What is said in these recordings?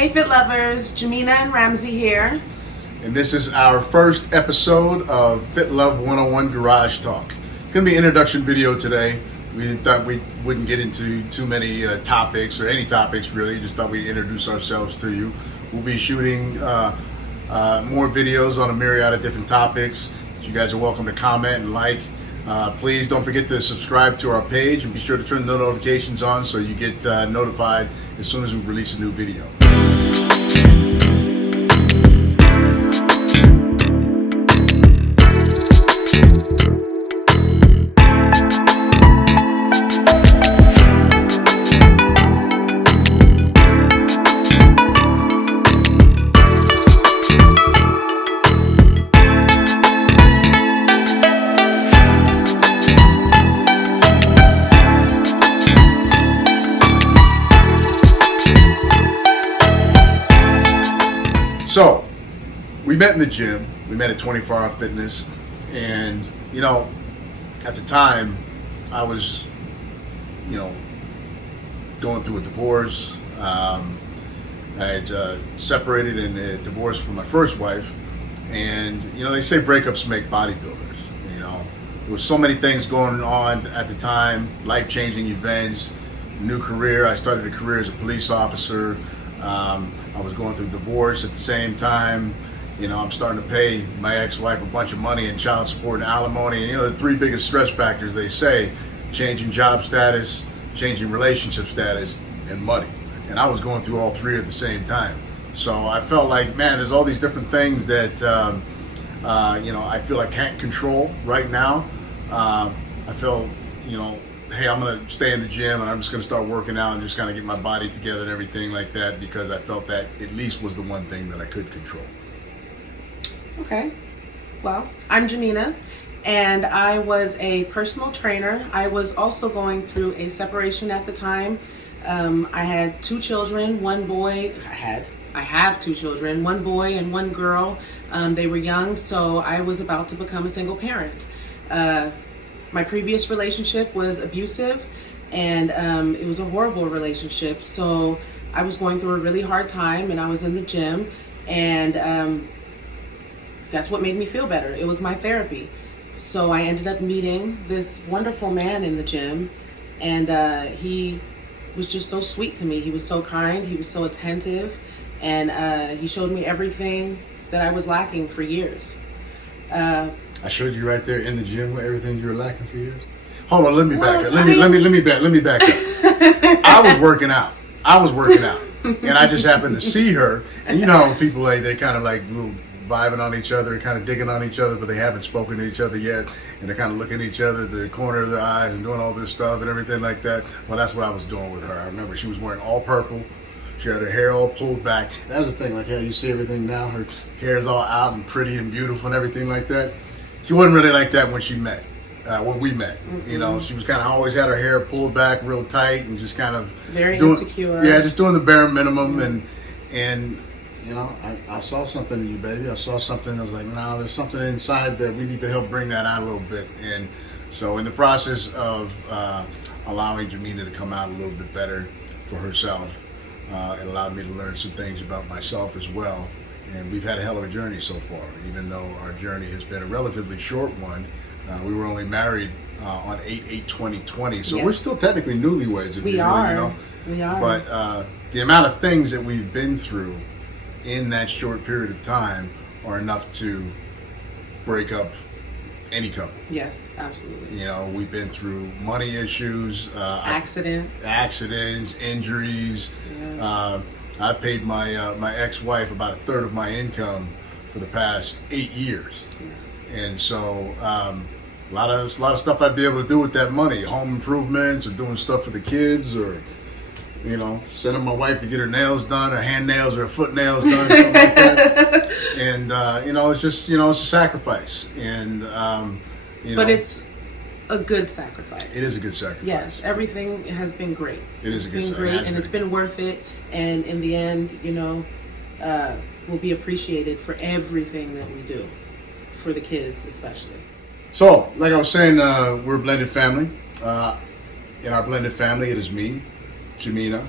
Hey FitLovers, Mena and Ramsey here. And this is our first episode of FitLove101 Garage Talk. It's going to be an introduction video today. We thought we wouldn't get into too many topics, or any topics really. Just thought we'd introduce ourselves to you. We'll be shooting more videos on a myriad of different topics. You guys are welcome to comment and like. Please don't forget to subscribe to our page and be sure to turn the notifications on so you get notified as soon as we release a new video. So, we met in the gym. We met at 24 Hour Fitness, and you know, at the time, I was, going through a divorce. I had separated and divorced from my first wife, and they say breakups make bodybuilders. There was so many things going on at the time, life-changing events, new career. I started a career as a police officer. I was going through divorce at the same time. I'm starting to pay my ex-wife a bunch of money in child support and alimony. And the three biggest stress factors, they say: changing job status, changing relationship status, and money. And I was going through all three at the same time. So I felt like, man, there's all these different things that I feel I can't control right now. I feel, hey, I'm going to stay in the gym and I'm just going to start working out and just kind of get my body together and everything like that, because I felt that at least was the one thing that I could control. Okay. Well, I'm Mena, and I was a personal trainer. I was also going through a separation at the time. I had two children, one boy. I have two children, one boy and one girl. They were young, so I was about to become a single parent. My previous relationship was abusive, and it was a horrible relationship. So I was going through a really hard time, and I was in the gym, and that's what made me feel better. It was my therapy. So I ended up meeting this wonderful man in the gym, and he was just so sweet to me. He was so kind, he was so attentive, and he showed me everything that I was lacking for years. I showed you right there in the gym with everything you were lacking for years. Hold on, let me back up. Let me back up. I was working out, and I just happened to see her. And you know how people they kind of like little vibing on each other, kind of digging on each other, but they haven't spoken to each other yet, and they're kind of looking at each other at the corner of their eyes and doing all this stuff and everything like that. Well, that's what I was doing with her. I remember she was wearing all purple. She had her hair all pulled back. That's the thing, like how you see everything now. Her hair is all out and pretty and beautiful and everything like that. She wasn't really like that when we met. Mm-hmm. She was kind of always had her hair pulled back real tight and just kind of very insecure. Yeah, just doing the bare minimum. Mm-hmm. and I saw something in you, baby. I saw something. I was like, no, there's something inside that we need to help bring that out a little bit. And so in the process of allowing Mena to come out a little bit better for herself, it allowed me to learn some things about myself as well. And we've had a hell of a journey so far, even though our journey has been a relatively short one. We were only married on 8/8/2020, so yes. We're still technically newlyweds. We are. But the amount of things that we've been through in that short period of time are enough to break up any couple. Yes, absolutely. We've been through money issues, accidents, injuries. Yeah. I paid my ex-wife about a third of my income for the past 8 years. Yes. And so a lot of stuff I'd be able to do with that money: home improvements, or doing stuff for the kids, or sending my wife to get her nails done, her hand nails or her foot nails done, something like that. And it's just it's a sacrifice. And but it's a good sacrifice. It is a good sacrifice. Yes, everything has been great. It's been great, and it's been worth it. And in the end, we'll be appreciated for everything that we do, for the kids especially. So, like I was saying, we're a blended family. In our blended family, it is me, Mena,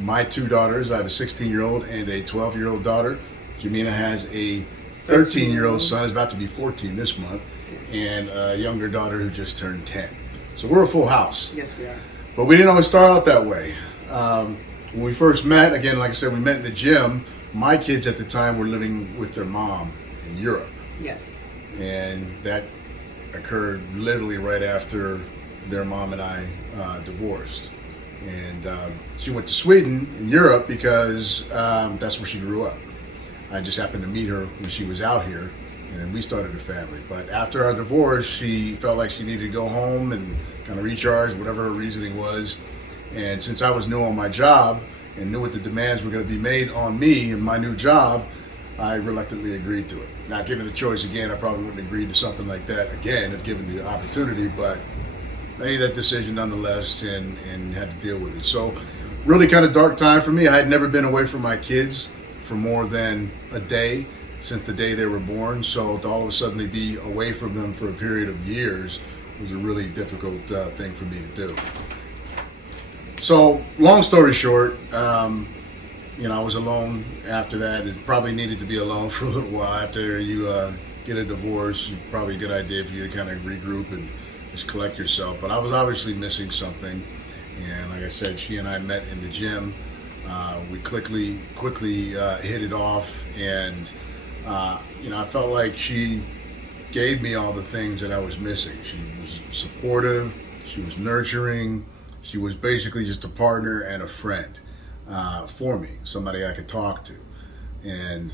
my two daughters. I have a 16-year-old and a 12-year-old daughter. Jamina has a 13-year-old son, is about to be 14 this month, and a younger daughter who just turned 10. So we're a full house. Yes, we are. But we didn't always start out that way. When we first met, again, like I said, we met in the gym. My kids at the time were living with their mom in Europe. Yes. And that occurred literally right after their mom and I divorced. And she went to Sweden in Europe because that's where she grew up. I just happened to meet her when she was out here, and then we started a family. But after our divorce, she felt like she needed to go home and kind of recharge, whatever her reasoning was. And since I was new on my job and knew what the demands were going to be made on me in my new job, I reluctantly agreed to it. Not given the choice again, I probably wouldn't agree to something like that again if given the opportunity, but I made that decision nonetheless and had to deal with it. So really kind of dark time for me. I had never been away from my kids for more than a day since the day they were born. So to all of a sudden be away from them for a period of years was a really difficult thing for me to do. So long story short, I was alone after that. It probably needed to be alone for a little while. After you get a divorce, it's probably a good idea for you to kind of regroup and just collect yourself. But I was obviously missing something. And like I said, she and I met in the gym. We quickly hit it off. And, I felt like she gave me all the things that I was missing. She was supportive. She was nurturing. She was basically just a partner and a friend for me, somebody I could talk to. And,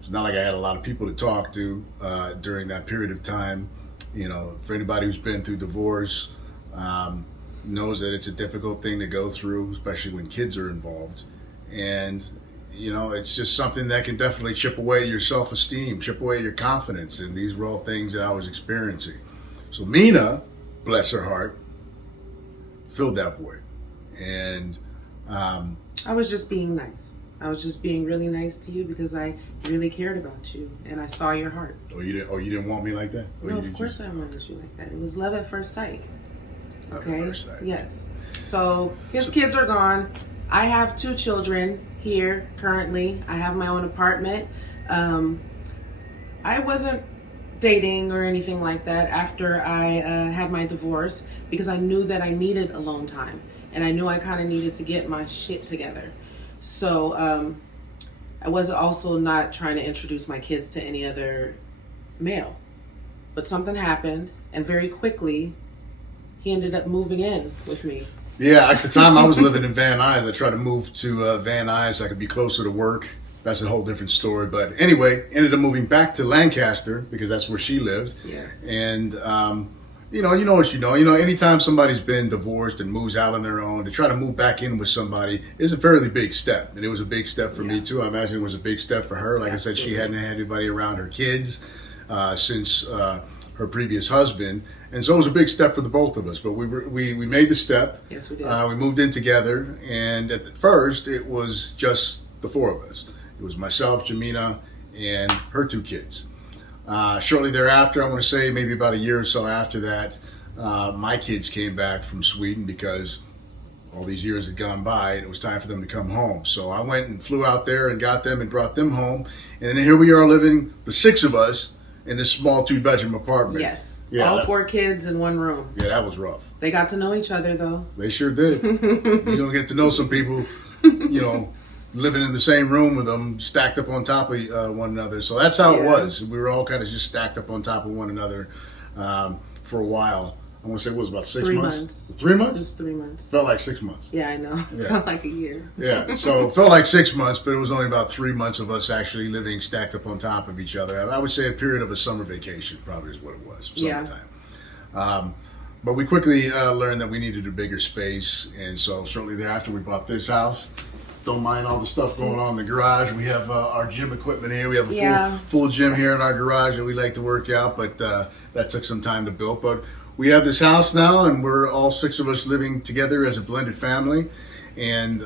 it's not like I had a lot of people to talk to during that period of time. For anybody who's been through divorce, knows that it's a difficult thing to go through, especially when kids are involved. And, it's just something that can definitely chip away your self-esteem, chip away your confidence. And these were all things that I was experiencing. So Mena, bless her heart, filled that void. And I was just being nice. I was just being really nice to you because I really cared about you and I saw your heart. You didn't want me like that? No, of course I wanted you like that. It was love at first sight. Okay? Love at first sight. Yes. So his kids are gone. I have 2 children here currently. I have my own apartment. I wasn't dating or anything like that after I had my divorce because I knew that I needed alone time. And I knew I kind of needed to get my shit together. So I was also not trying to introduce my kids to any other male. But something happened, and very quickly, he ended up moving in with me. Yeah, at the time I was living in Van Nuys. I tried to move to Van Nuys so I could be closer to work. That's a whole different story. But anyway, ended up moving back to Lancaster because that's where she lived. Yes. And you know what you know. Anytime somebody's been divorced and moves out on their own, to try to move back in with somebody is a fairly big step. And it was a big step for me too. I imagine it was a big step for her. Like I said, she hadn't had anybody around her kids since her previous husband. And so it was a big step for the both of us. But we made the step. Yes, we did. We moved in together. And at first, it was just the 4 of us. It was myself, Jamina, and her 2 kids. Shortly thereafter, I want to say maybe about a year or so after that, my kids came back from Sweden because all these years had gone by and it was time for them to come home. So I went and flew out there and got them and brought them home. And then here we are living, the 6 of us, in this small 2-bedroom apartment. Yes. Yeah, all 4 kids in one room. Yeah, that was rough. They got to know each other though. They sure did. You don't get to know some people, living in the same room with them, stacked up on top of one another. So that's how it was. We were all kind of just stacked up on top of one another for a while. I want to say it was about 6 months. 3 months. 3 months? It was 3 months. Felt like 6 months. Yeah, I know. Yeah. Felt like a year. Yeah, so it felt like 6 months, but it was only about 3 months of us actually living stacked up on top of each other. I would say a period of a summer vacation probably is what it was, summertime. Yeah. But we quickly learned that we needed a bigger space, and so shortly thereafter we bought this house. Don't mind all the stuff going on in the garage. We have our gym equipment here. We have a full gym here in our garage that we like to work out, but that took some time to build. But we have this house now, and we're all 6 of us living together as a blended family. And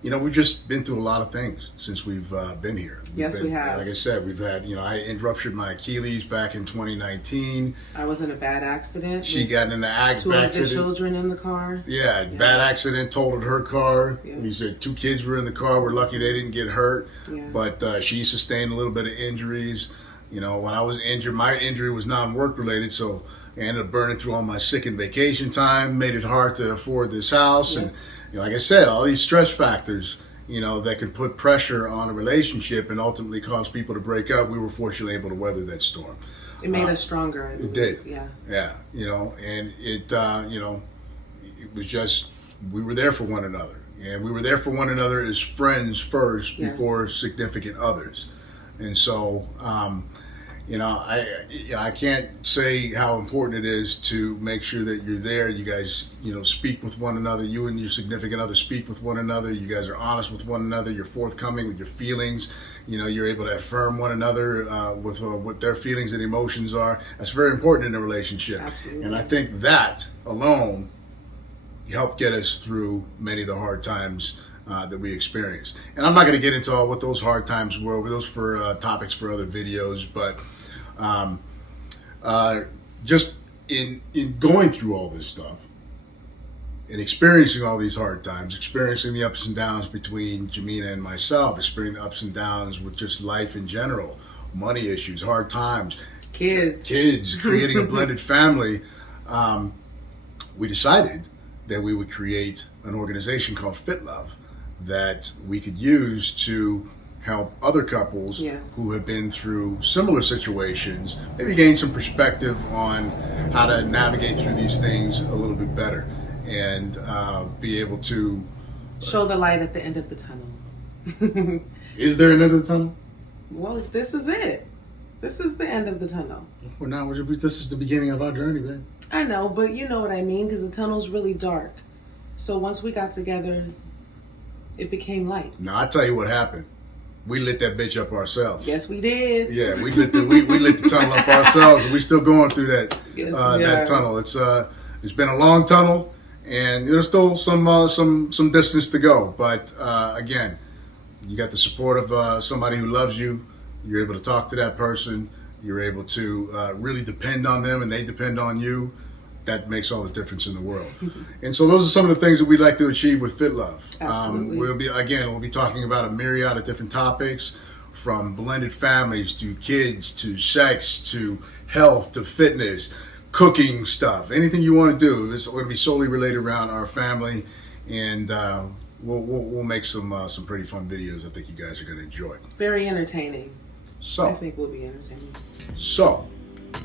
you know, we've just been through a lot of things since we've been here. We have. Like I said, we've had, you know, I ruptured my Achilles back in 2019. I was in a bad accident. She got in an accident. Two of the children in the car. Yeah, bad accident, totaled her car. Yeah. He said 2 kids were in the car. We're lucky they didn't get hurt. Yeah. But she sustained a little bit of injuries. You know, when I was injured, my injury was non-work related, so I ended up burning through all my sick and vacation time, made it hard to afford this house. Yeah. And, you know, like I said, all these stress factors, you know, that could put pressure on a relationship and ultimately cause people to break up. We were fortunately able to weather that storm. It made us stronger. It did. Yeah. Yeah. You know, and it, you know, it was just, we were there for one another. And we were there for one another as friends first before significant others. And so, you know, I can't say how important it is to make sure that you're there. You guys, you know, speak with one another. You and your significant other speak with one another. You guys are honest with one another. You're forthcoming with your feelings. You know, you're able to affirm one another with what their feelings and emotions are. That's very important in a relationship. Absolutely. And I think that alone helped get us through many of the hard times that we experienced. And I'm not going to get into what those hard times were. Those for topics for other videos. But just in going through all this stuff and experiencing all these hard times, experiencing the ups and downs between Jamina and myself, experiencing the ups and downs with just life in general, money issues, hard times, kids, creating a blended family, we decided that we would create an organization called FitLove that we could use to help other couples who have been through similar situations, maybe gain some perspective on how to navigate through these things a little bit better and be able to show the light at the end of the tunnel. Is there an end of the tunnel? Well, this is it. This is the end of the tunnel. Well, now this is the beginning of our journey, babe. I know, but you know what I mean, because the tunnel's really dark. So once we got together, it became light. Now, I'll tell you what happened. We lit that bitch up ourselves. Yes, we did. Yeah, we lit the tunnel up ourselves, and we're still going through that that tunnel. It's been a long tunnel, and there's still some distance to go. But again, you got the support of somebody who loves you. You're able to talk to that person. You're able to really depend on them, and they depend on you. That makes all the difference in the world. And so those are some of the things that we'd like to achieve with FitLove. We'll be talking about a myriad of different topics, from blended families to kids to sex to health to fitness, cooking stuff, anything you want to do. It's going to be solely related around our family, and we'll make some pretty fun videos. I think you guys are going to enjoy. Very entertaining. So I think we'll be entertaining. So,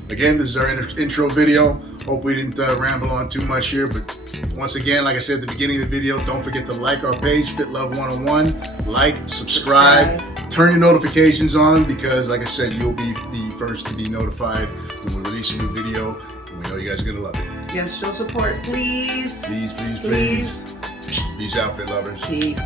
again, this is our intro video. Hope we didn't ramble on too much here, but once again, like I said at the beginning of the video, don't forget to like our page, FitLove101. Like, subscribe, turn your notifications on, because like I said, you'll be the first to be notified when we release a new video, and we know you guys are going to love it. Yes, show support, please. Please. Peace out, FitLovers. Peace.